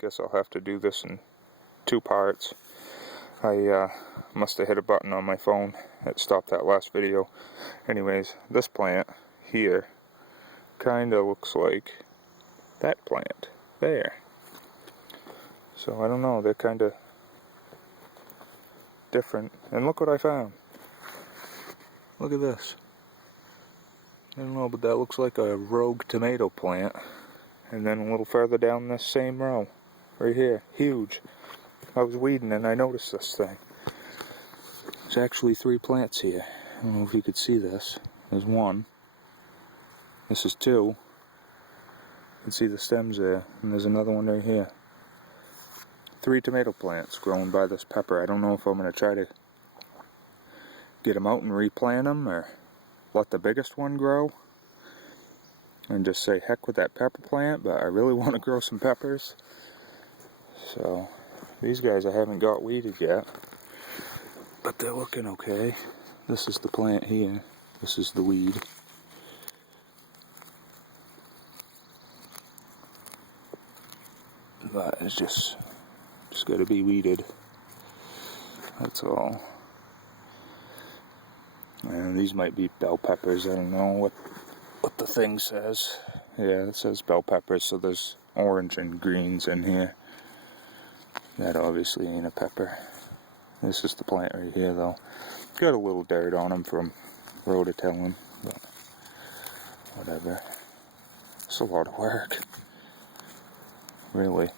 Guess I'll have to do this in 2 parts. I must have hit a button on my phone that stopped that last video. Anyways, this plant here kinda looks like that plant there. So I don't know, they're kinda different. And look what I found. Look at this. I don't know, but that looks like a rogue tomato plant. And then a little further down this same row, right here, huge. I was weeding and I noticed this thing. There's actually 3 plants here. I don't know if you could see this. There's 1. This is 2. You can see the stems there. And there's another one right here. 3 tomato plants growing by this pepper. I don't know if I'm going to try to get them out and replant them, or let the biggest one grow and just say heck with that pepper plant, but I really want to grow some peppers. So these guys I haven't got weeded yet, but they're looking okay. This is the plant here. This is the weed. But it's just got to be weeded. That's all. And these might be bell peppers. I don't know what the thing says. Yeah, it says bell peppers, so there's orange and greens in here. That obviously ain't a pepper. This is the plant right here, though. Got a little dirt on them from rototillin, but whatever. It's a lot of work. Really.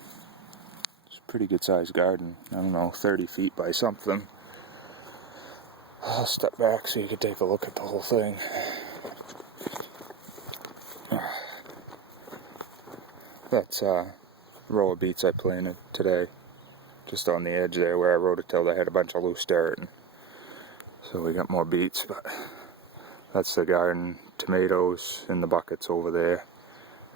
It's a pretty good sized garden. I don't know, 30 feet by something. I'll step back so you can take a look at the whole thing. That's a row of beets I planted today. Just on the edge there where I rototilled, I had a bunch of loose dirt. And so we got more beets, but that's the garden. Tomatoes in the buckets over there.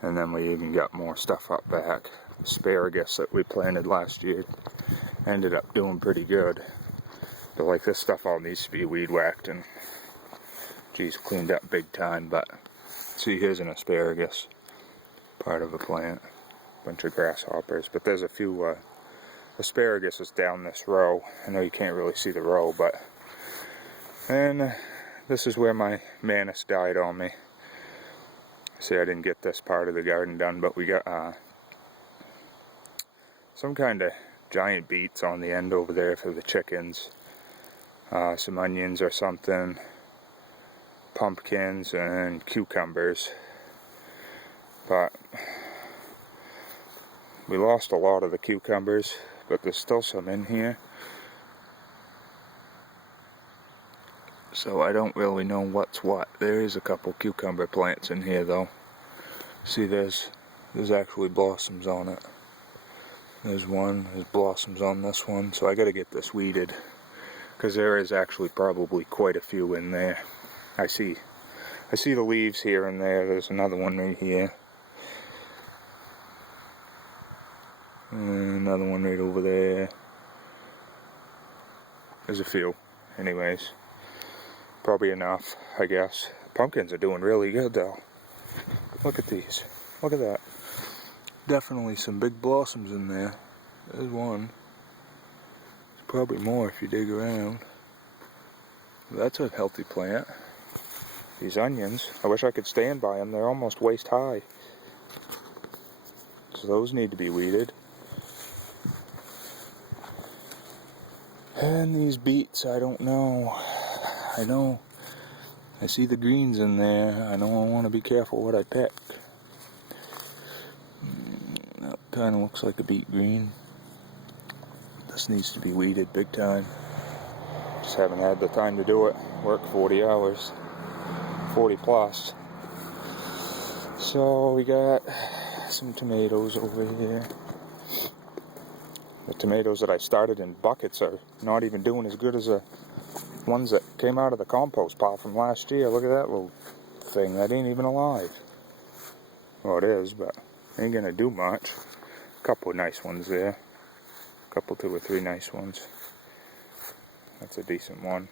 And then we even got more stuff up back. Asparagus that we planted last year ended up doing pretty good. But like this stuff all needs to be weed whacked and geez, cleaned up big time. But see, here's an asparagus, part of a plant, bunch of grasshoppers. But there's a few asparaguses down this row. I know you can't really see the row, but and this is where my Manus died on me. See, I didn't get this part of the garden done, but we got some kind of giant beets on the end over there for the chickens. Some onions or something, pumpkins and cucumbers, but we lost a lot of the cucumbers, but there's still some in here, so I don't really know what's what. There is a couple cucumber plants in here though. See, there's actually blossoms on it. There's one, there's blossoms on this one, so I gotta get this weeded. Because there is actually probably quite a few in there. I see the leaves here and there. There's another one right here. And another one right over there. There's a few. Anyways. Probably enough, I guess. Pumpkins are doing really good though. Look at these. Look at that. Definitely some big blossoms in there. There's one. Probably more if you dig around. That's a healthy plant. These onions, I wish I could stand by them. They're almost waist high. So those need to be weeded. And these beets, I don't know. I see the greens in there. I know I want to be careful what I pick. That kind of looks like a beet green. This needs to be weeded big time. Just haven't had the time to do it. Work 40 hours. 40 plus. So we got some tomatoes over here. The tomatoes that I started in buckets are not even doing as good as the ones that came out of the compost pile from last year. Look at that little thing. That ain't even alive. Well, it is, but ain't gonna do much. A couple of nice ones there. Couple, 2 or 3 nice ones. That's a decent one.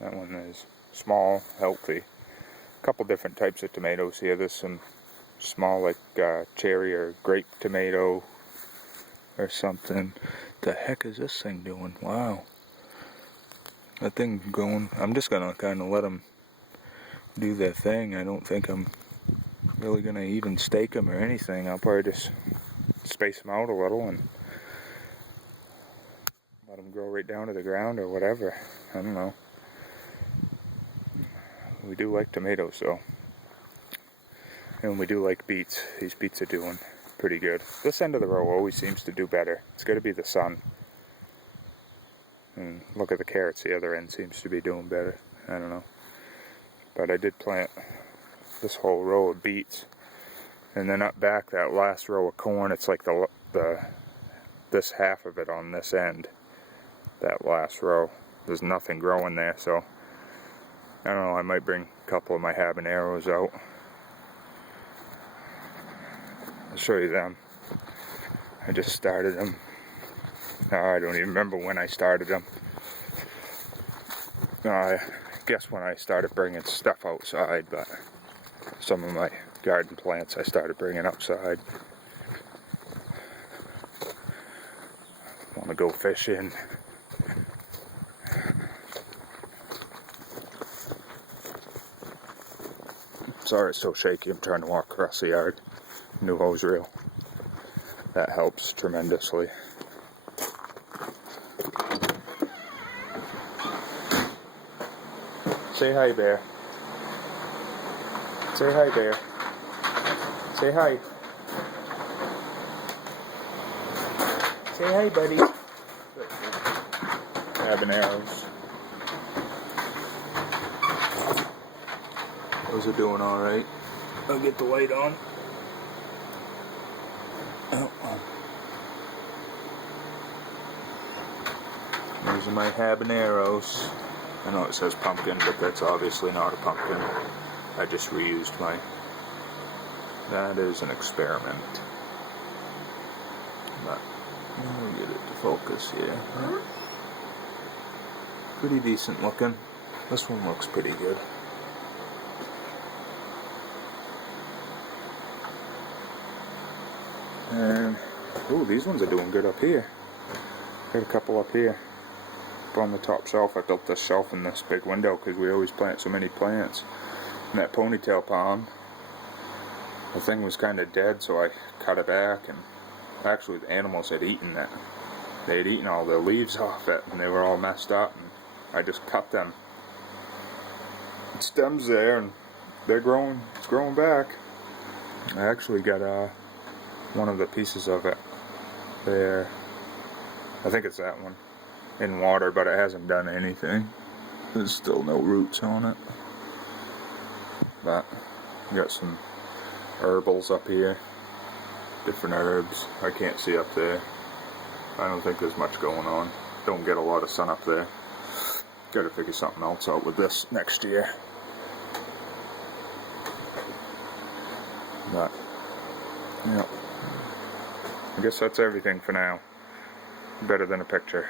That one is small, healthy. A couple different types of tomatoes here. There's some small, like cherry or grape tomato. or something. The heck is this thing doing? Wow. That thing going. I'm just gonna kind of let them do their thing. I don't think I'm really gonna even stake them or anything. I'll probably just space them out a little and let them grow right down to the ground or whatever. I don't know. We do like tomatoes though. And we do like beets. These beets are doing pretty good. This end of the row always seems to do better. It's got to be the sun. And look at the carrots. The other end seems to be doing better. I don't know. But I did plant this whole row of beets. And then up back, that last row of corn, it's like this half of it on this end. That last row. There's nothing growing there, so I don't know, I might bring a couple of my habaneros out. I'll show you them. I just started them. I don't even remember when I started them. I guess when I started bringing stuff outside, but some of my garden plants I started bringing outside. Want to go fishing. Sorry it's so shaky, I'm trying to walk across the yard. New hose reel. That helps tremendously. Say hi, Bear. Say hi, Bear. Say hi. Say hi, buddy. Habaneros. Those are doing alright. I'll get the light on. These are my habaneros. I know it says pumpkin, but that's obviously not a pumpkin. I just reused my... That is an experiment. But, let me get it to focus here. Pretty decent looking. This one looks pretty good. And, ooh, these ones are doing good up here. Got a couple up here. Up on the top shelf. I built this shelf in this big window because we always plant so many plants. And that ponytail palm, the thing was kind of dead, so I cut it back, and actually the animals had eaten it. They had eaten all the leaves off it, and they were all messed up, and I just cut them. The stems there, and they're growing, it's growing back. I actually got one of the pieces of it there. I think it's that one in water, but it hasn't done anything. There's still no roots on it. But we got some herbals up here, different herbs. I can't see up there. I don't think there's much going on. Don't get a lot of sun up there. Gotta figure something else out with this next year. But yeah, I guess that's everything for now. Better than a picture.